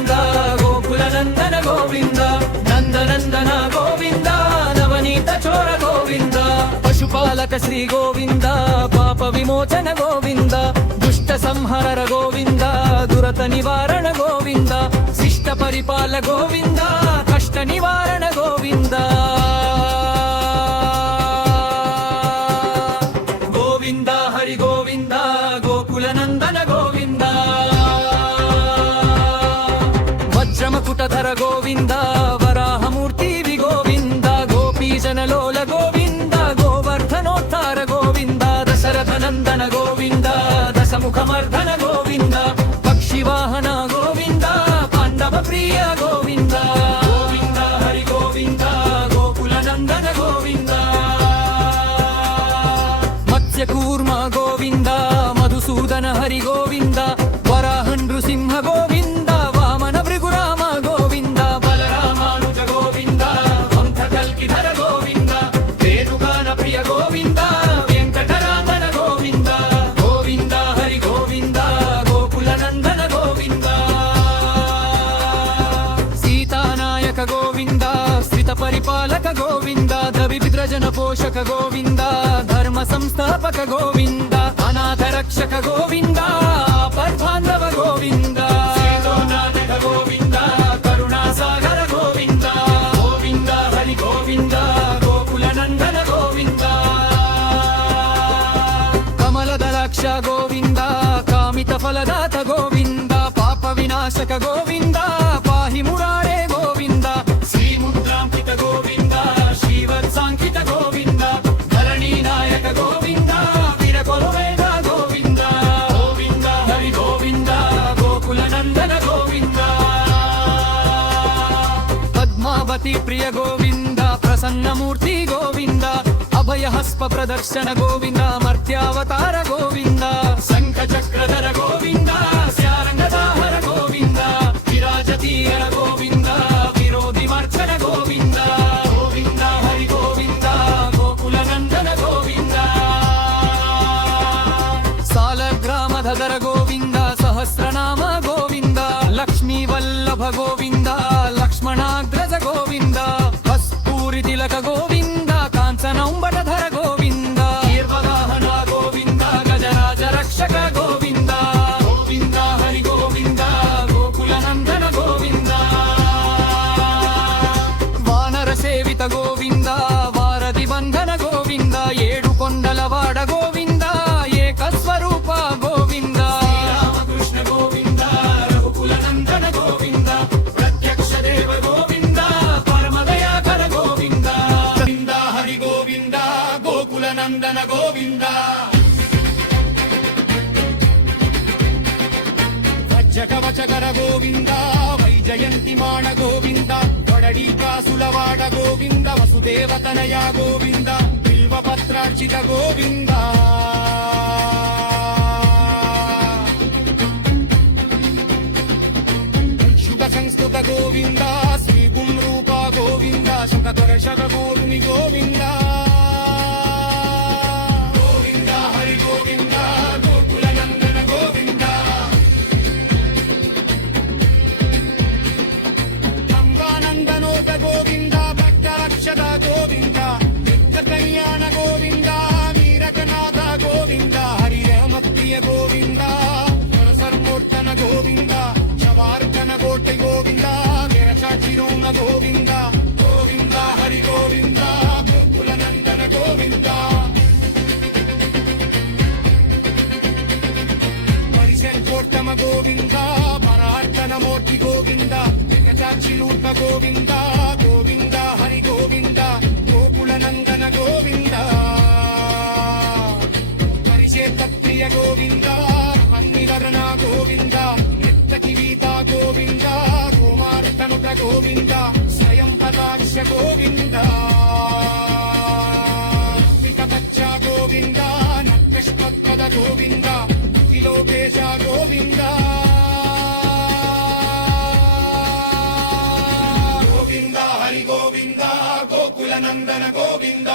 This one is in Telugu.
గోవింద గోకుల నందన గోవింద నందనందన గోవింద నవనీత చోర గోవింద పశుపాలక శ్రీ గోవింద పాప విమోచన గోవింద దుష్ట సంహర గోవింద దురత నివారణ గోవింద శిష్ట పరిపాల గోవింద కష్ట నివారణ గోవింద గోవింద హరి గోవింద గోకుల నందన గోవింద వజ్రమకుటధర గోవింద వరాహమూర్తి గోవింద గోపీజనలోల గోవింద గోవర్ధనోత్తార గోవింద దశరథ నందన గోవింద దశముఖమర్ధన గోవింద పక్షివాహన గోవింద పాండవ ప్రియ గోవింద గోవింద హరి గోవింద గోకుల నందన గోవింద మత్స్యకూర్మ గోవింద మధుసూదన హరి గోవింద వరాహ నృసింహ గోవింద వామన భృగురామ గోవింద బలరామానుజ గోవింద వంశకల్కిధర గోవింద వేణుగాన ప్రియ గోవింద వెంకటరామన గోవింద గోవింద హరి గోవింద గోకుల నందన గోవింద సీతానాయక గోవింద స్థిత పరిపాలక గోవింద దవి విద్రజన పోషక గోవింద ధర్మ సంస్థాపక గోవింద అనాథ రక్షక గోవింద పద్మాంధవ గోవింద గోవింద కరుణాసాగర గోవింద గోవింద హరి గోవింద గోకుల నందన గోవింద కమలదలాక్ష గోవింద కామిత ఫలదాత గోవింద పాప వినాశక గోవింద పాహి మురారే గోవింద శ్రీముద్రాంకిత గోవింద శ్రీవత్సాంకిత గోవింద ధరణీ నాయక గోవింద వీరకొలువేద గోవింద గోవింద హరి గోవింద గోకుల నందన గోవింద పద్మావతి ప్రియ గోవింద ప్రసన్నమూర్తి గోవింద అభయహస్త ప్రదర్శన గోవింద మర్త్యావతార గోవింద శంఖ చక్రధర గోవింద శారంగదాహర గోవింద విరాజతీయర గోవింద విరోధి మర్చన గోవింద గోవింద హరి గోవింద గోకుల నందన గోవింద సాలగ్రామధర గోవింద సహస్రనామ గోవింద లక్ష్మీ వల్లభ గోవింద లక్ష్మణాగ్రజ గోవింద కస్తూరి తిలక గోవింద కాంచనౌంబటధర గోవింద ఈర్వగాహన గోవింద గజరాజ రక్షక గోవింద గోవింద హరి గోవింద గోకుల నందన గోవింద వానర సేవిత గోవింద వారధి బంధన గోవింద ఏడు కొండలవాడ గోవింద ఏకస్వరూప గోవింద శ్రీరామకృష్ణ గోవింద రఘుకుల నందన గోవింద ప్రత్యక్ష దేవ గోవింద పరమదయాకర గోవింద గోవింద హరి గోవింద గోకుల నందన గోవింద వజ్రకవచకర గోవింద వైజయంతిమాణ గోవింద వడడి కాసులవాడ గోవింద వసుదేవతనయ గోవింద బిల్వపత్రార్చిత గోవింద శుభ సంస్కృత గోవింద శ్రీ గుంరూప గోవింద శుకదర్శక గోరుని గోవింద గోవింద హరి గోవింద గోకుల నందన గోవింద గంగానందనోత గోవింద భక్త రక్షక గోవింద నిత్య కళ్యాణ గోవింద వీరకనాథ గోవింద హరిరామప్రియ గోవింద సర్వోత్తన గోవింద శవార్కన కోటి గోవింద వీరచాచిరోణ గోవింద గోవింద హరి గోవింద గోకుల నందన గోవింద పరిశల్కోత్తమ గోవింద పరార్తన మూర్తి గోవింద వికటాక్షిలూట గోవింద గోవింద హరి గోవింద గోకుల నందన గోవింద పరిశేత్ప్రియ గోవింద పన్నివరణ గోవింద నిత్యకివీత గోవింద కుమార్తనుట గోవింద స్వయం పదాక్ష గోవింద వికటచ్చ గోవింద నత్యష్పద గోవింద కిలోకేశ గోవింద గోవింద హరి గోవింద గోకుల నందన గోవింద